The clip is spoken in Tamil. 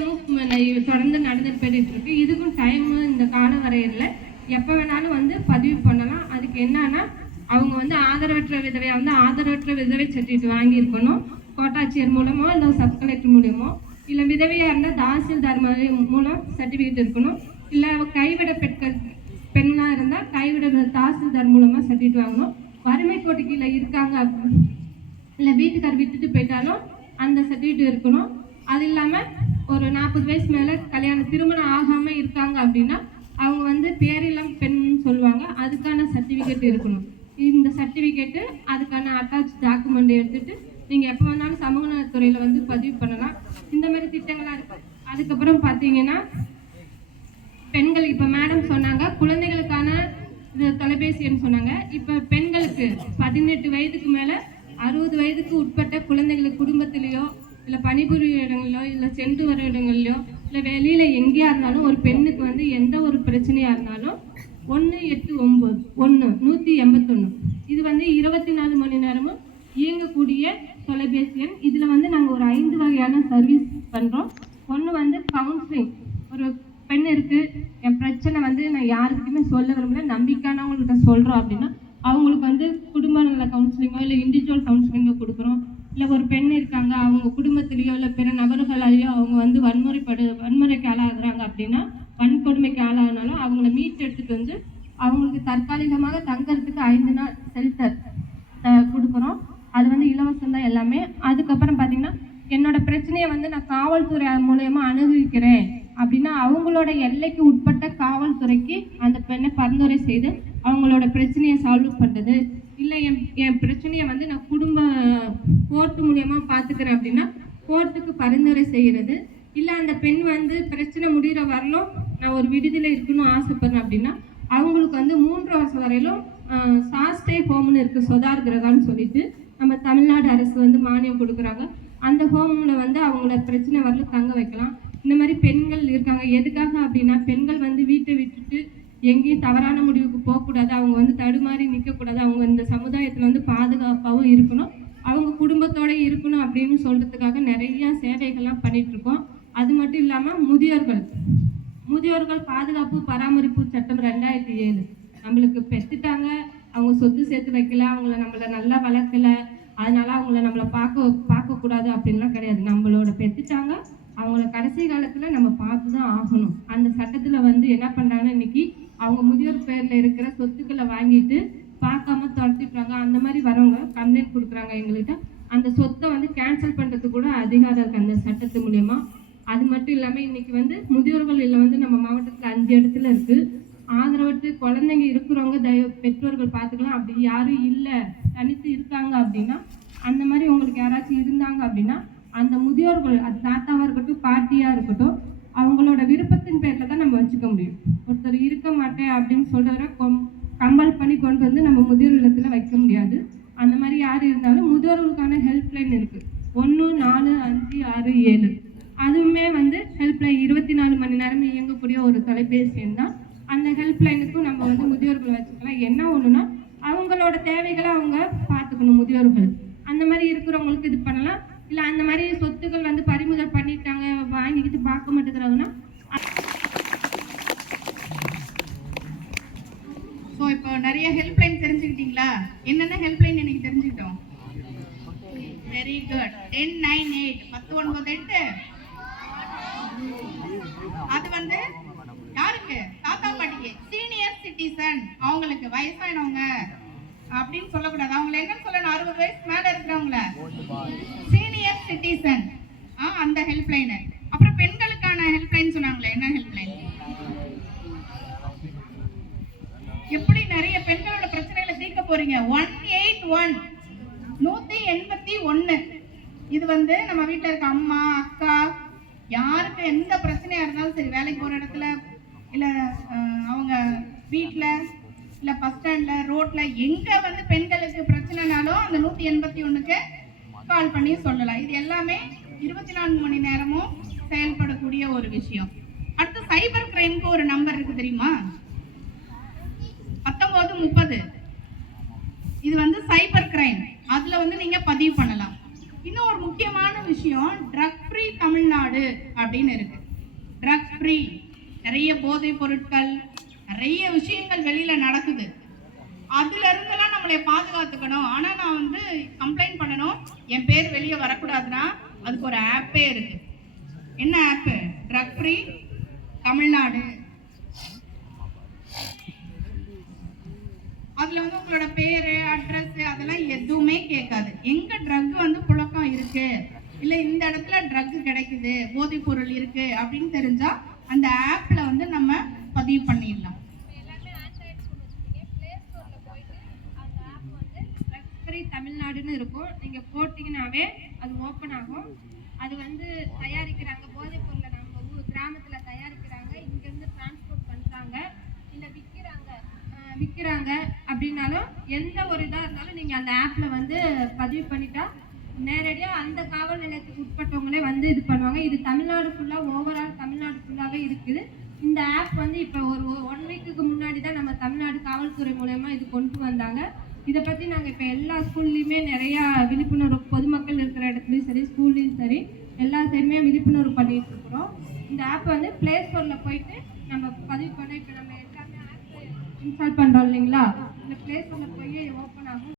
திட்டமும் தொடர்ந்து நடந்துட்டு போயிட்டு இருக்கு. இதுக்கும் டைமு இந்த கால வரையில் எப்போ வேணாலும் வந்து பதிவு பண்ணலாம். அதுக்கு என்னன்னா அவங்க வந்து ஆதரவற்ற விதவையாக வந்து ஆதரவற்ற விதவை சர்டிஃபிகேட் வாங்கியிருக்கணும். கோட்டாட்சியர் மூலமோ இல்லை சப் கலெக்டர் மூலமோ, இல்லை விதவையாக இருந்தால் தாசில்தார் மூலம் சர்டிஃபிகேட் இருக்கணும். இல்லை கைவிட பெண்ணாக இருந்தால் கைவிட தாசில்தார் மூலமாக சர்டிஃபிகேட் வாங்கணும். வறுமை கோட்டு கீழே இருக்காங்க இல்லை வீட்டுக்கார் விட்டுட்டு போயிட்டாலும் அந்த சர்டிஃபிகேட் இருக்கணும். அது இல்லாமல் ஒரு 40 வயசு மேலே திருமணம் ஆகாமல் இருக்காங்க அப்படின்னா அவங்க வந்து பேரிளம் பெண்ணுன்னு சொல்லுவாங்க. அதுக்கான சர்டிஃபிகேட் இருக்கணும். இந்த சர்டிஃபிகேட்டு அதுக்கான அட்டாச் டாக்குமெண்ட் எடுத்துகிட்டு நீங்கள் எப்போ வேணாலும் சமூக நலத்துறையில் வந்து பதிவு பண்ணலாம். இந்த மாதிரி திட்டங்களாக இருக்கும். அதுக்கப்புறம் பார்த்தீங்கன்னா பெண்கள், இப்போ மேடம் சொன்னாங்க குழந்தைகளுக்கான இது தொலைபேசி எண் சொன்னாங்க. இப்போ பெண்களுக்கு 18 வயதுக்கு மேலே 60 வயதுக்கு உட்பட்ட குழந்தைகளுக்கு குடும்பத்திலேயோ இல்லை பணிபுரிய இடங்களிலோ இல்லை சென்று வர இடங்கள்லையோ இல்லை வெளியில் எங்கேயா இருந்தாலும் ஒரு பெண்ணுக்கு வந்து எந்த ஒரு பிரச்சனையாக இருந்தாலும் 189 இது வந்து 24 மணி நேரமும் இயங்கக்கூடிய தொலைபேசி எண். இதில் வந்து நாங்கள் ஒரு 5 வகையான சர்வீஸ் பண்ணுறோம். ஒன்று வந்து கவுன்சிலிங். ஒரு பெண் இருக்குது, என் பிரச்சனை வந்து நான் யாருக்கிட்டையுமே சொல்ல விரும்பல, நம்பிக்கையானவங்கள்கிட்ட சொல்கிறோம் அப்படின்னா அவங்களுக்கு வந்து குடும்ப நல கவுன்சிலிங்கோ இல்லை இண்டிவிஜுவல் கவுன்சிலிங்கோ கொடுக்குறோம். இல்லை ஒரு பெண் இருக்காங்க, அவங்க குடும்பத்திலேயோ இல்லை பிற நபர்களாலேயோ அவங்க வந்து வன்முறைக்கு ஆளாகிறாங்க அப்படின்னா, வன்கொடுமைக்கு ஆளாகினாலும் அவங்கள மீட் எடுத்துகிட்டு வந்து அவங்களுக்கு தற்காலிகமாக தங்கறதுக்கு 5 நாள் ஷெல்டர் கொடுக்குறோம். அது வந்து இலவசம் தான் எல்லாமே. அதுக்கப்புறம் பார்த்தீங்கன்னா என்னோட பிரச்சனையை வந்து நான் காவல்துறை மூலயமா அணுகிக்கிறேன் அப்படின்னா அவங்களோட எல்லைக்கு உட்பட்ட காவல்துறைக்கு அந்த பெண்ணை பரிந்துரை செய்து அவங்களோட பிரச்சனையை சால்வ் பண்ணுறது. இல்லை என் பிரச்சனையை வந்து நான் கோர்ட்டு மூலயமா பார்த்துக்கிறேன் அப்படின்னா கோர்ட்டுக்கு பரிந்துரை செய்கிறது. இல்லை அந்த பெண் வந்து பிரச்சனை முடிகிற வரலும் நான் ஒரு விடுதலை இருக்கணும்னு ஆசைப்படுறேன் அப்படின்னா அவங்களுக்கு வந்து 3 வருஷம் வரையிலும் சாஸ்டே ஹோம்னு இருக்குது, சொதார் கிரகான்னு சொல்லிட்டு நம்ம தமிழ்நாடு அரசு வந்து மானியம் கொடுக்குறாங்க. அந்த ஹோமில் வந்து அவங்கள பிரச்சனை வரலும் தங்க வைக்கலாம். இந்த மாதிரி பெண்கள் இருக்காங்க. எதுக்காக அப்படின்னா பெண்கள் வந்து வீட்டை விட்டுட்டு எங்கேயும் தவறான முடிவுக்கு போகக்கூடாது, அவங்க வந்து தடுமாறி நிற்கக்கூடாது, அவங்க இந்த சமுதாயத்தில் வந்து பாதுகாப்பாகவும் இருக்கணும், அவங்க குடும்பத்தோடு இருக்கணும் அப்படின்னு சொல்கிறதுக்காக நிறையா சேவைகள்லாம் பண்ணிகிட்ருக்கோம். அது மட்டும் இல்லாமல் முதியோர்கள் பாதுகாப்பு பராமரிப்பு சட்டம் 2007 நம்மளுக்கு பெற்றுட்டாங்க, அவங்க சொத்து சேர்த்து வைக்கல, நம்மளை நல்லா வளர்க்கலை, அதனால அவங்கள நம்மளை பார்க்கக்கூடாது அப்படின்லாம் கிடையாது. நம்மளோட பெற்றுட்டாங்க, அவங்கள கடைசி காலத்தில் நம்ம பார்த்து தான் ஆகணும். அந்த சட்டத்தில் வந்து என்ன பண்ணுறாங்கன்னா இன்னைக்கு அவங்க முதியோர் பேரில் இருக்கிற சொத்துக்களை வாங்கிட்டு பார்க்காம துரத்திட்டுறாங்க. அந்த மாதிரி வரவங்க கம்ப்ளைண்ட் கொடுக்குறாங்க எங்கள்கிட்ட. அந்த சொத்தை வந்து கேன்சல் பண்ணுறதுக்கு கூட அதிகாரம் இருக்குது அந்த சட்டத்து மூலயமா. அது மட்டும் இல்லாமல் இன்னைக்கு வந்து முதியோர்கள் இல்லை வந்து நம்ம மாவட்டத்தில் 5 இடத்துல இருக்குது. ஆதரவற்று குழந்தைங்க இருக்கிறவங்க பெற்றோர்கள் பார்த்துக்கலாம். அப்படி யாரும் இல்லை, தனித்து இருக்காங்க அப்படின்னா அந்த மாதிரி உங்களுக்கு யாராச்சும் இருந்தாங்க அப்படின்னா அந்த முதியோர்கள், அது தாத்தாவாக இருக்கட்டும் பாட்டியாக இருக்கட்டும், அவங்களோட விருப்பத்தின் பேரில் தான் நம்ம வச்சுக்க முடியும். ஒருத்தர் இருக்க மாட்டேன் அப்படின்னு சொல்கிறவரை கம்பல் பண்ணி கொண்டு வந்து நம்ம முதியோர் இல்லத்தில் வைக்க முடியாது. அந்த மாதிரி யார் இருந்தாலும் முதியோர்களுக்கான ஹெல்ப்லைன் இருக்குது, 145667. அதுவுமே வந்து ஹெல்ப்லைன் 24 மணி நேரமும் இயங்கக்கூடிய ஒரு தொலைபேசி எண் தான். அந்த ஹெல்ப்லைனுக்கும் நம்ம வந்து முதியோர்கள் வச்சுக்கலாம். என்ன ஒன்றுனா அவங்களோட தேவைகளை அவங்க பார்த்துக்கணும் முதியோர்கள். அந்த மாதிரி இருக்கிறவங்களுக்கு இது பண்ணலாம். இல்லை அந்த மாதிரி சொத்துக்கள் வந்து பறிமுதல் பண்ணிட்டாங்க, வாங்கிக்கிட்டு பார்க்க மாட்டேங்கிறாங்கன்னா ஸோ இப்போ நிறைய ஹெல்ப்லைன் தெரிஞ்சுக்கிட்டீங்களா? என்னென்ன ஹெல்ப்லைன் எனக்கு தெரிஞ்சுக்கிட்டோம். Very good. 1098 1098 அது வந்து யாருக்கு? தாத்தா பாட்டிக்கு, சீனியர் சிட்டிசன், அவங்களுக்கு வயசானவங்க அப்படின்னு சொல்லக்கூடாது. அவங்களை என்ன சொல்லணும்? 60 வயசு மேல இருக்கிறவங்கள சீனியர் சிட்டிசன். அந்த ஹெல்ப்லைன். அப்புறம் பெண்களுக்கான ஹெல்ப்லைன் சொன்னாங்களே, என்ன ஹெல்ப்லைன்? எப்படி நிறைய பெண்களோட பிரச்சனைகளை தீர்க்க போறீங்க? 181 இது வந்து நம்ம வீட்டில் இருக்க அம்மா அக்கா யாருக்கு எந்த பிரச்சனையா இருந்தாலும் சரி, வேலைக்கு போற இடத்துல இல்லை அவங்க வீட்டில் இல்லை பஸ் ஸ்டாண்டில் ரோட்ல எங்கே வந்து பெண்களுக்கு பிரச்சனைனாலும் அந்த 181க்கு கால் பண்ணி சொல்லலாம். இது எல்லாமே 24 மணி நேரமும் செயல்படக்கூடிய ஒரு விஷயம். அடுத்து சைபர் கிரைம்க்கு ஒரு நம்பர் இருக்கு தெரியுமா? 1930. இது வந்து சைபர் கிரைம். அதுல வந்து நீங்க பதிவு பண்ணலாம். இன்னும் ஒரு முக்கியமான விஷயம், ட்ரக் ஃப்ரீ தமிழ்நாடு அப்படின்னு இருக்கு. ட்ரக் ஃப்ரீ, நிறைய போதைப் பொருட்கள், நிறைய விஷயங்கள் வெளியில நடக்குது. அதுல இருந்தெல்லாம் நம்மளை பாதுகாத்துக்கணும். ஆனா நான் வந்து கம்ப்ளைண்ட் பண்ணணும், என் பேர் வெளியே வரக்கூடாதுன்னா அதுக்கு ஒரு ஆப்பே இருக்கு. என்ன ஆப்பு? Drug free Tamil Nadu. அதுல வந்து உங்களோட பேரு, அட்ரஸ் அதெல்லாம் எதுவுமே கேட்காது. எங்க ட்ரக் வந்து புழக்கம் இருக்கு, இல்ல இந்த இடத்துல ட்ரக் கிடைக்குது, போதைப் பொருள் இருக்கு அப்படின்னு தெரிஞ்சா அந்த ஆப்ல வந்து நம்ம பதிவு பண்ணிடலாம். ஃப்ரீ தமிழ்நாடுன்னு இருக்கும். நீங்கள் போட்டிங்கனாவே அது ஓப்பன் ஆகும். அது வந்து தயாரிக்கிறாங்க, போதைப் பொருளை நம்ம ஊர் கிராமத்தில் தயாரிக்கிறாங்க, இங்கேருந்து டிரான்ஸ்போர்ட் பண்ணுறாங்க, இல்லை விற்கிறாங்க அப்படின்னாலும் எந்த ஒரு இதாக இருந்தாலும் நீங்கள் அந்த ஆப்பில் வந்து பதிவு பண்ணிட்டா நேரடியாக அந்த காவல் நிலையத்துக்கு உட்பட்டவங்களே வந்து இது பண்ணுவாங்க. இது தமிழ்நாடு ஃபுல்லாக, ஓவரால் தமிழ்நாடு ஃபுல்லாகவே இருக்குது. இந்த ஆப் வந்து இப்போ ஒரு 1 வீக்குக்கு முன்னாடி தான் நம்ம தமிழ்நாடு காவல்துறை மூலயமா இது கொண்டு வந்தாங்க. இதை பற்றி நாங்கள் இப்போ எல்லா ஸ்கூல்லையுமே நிறையா விழிப்புணர்வு, பொதுமக்கள் இருக்கிற இடத்துலையும் சரி, ஸ்கூல்லையும் சரி, எல்லா சைடுமே விழிப்புணர்வு பண்ணிட்டு இருக்கிறோம். இந்த ஆப் வந்து ப்ளே ஸ்டோரில் போயிட்டு நம்ம பதிவு பண்ண, இப்போ நம்ம எல்லாமே ஆப் இன்ஸ்டால் பண்ணுறோம் இல்லைங்களா, இந்த ப்ளே ஸ்டோரில் போய் ஓப்பன் ஆகும்.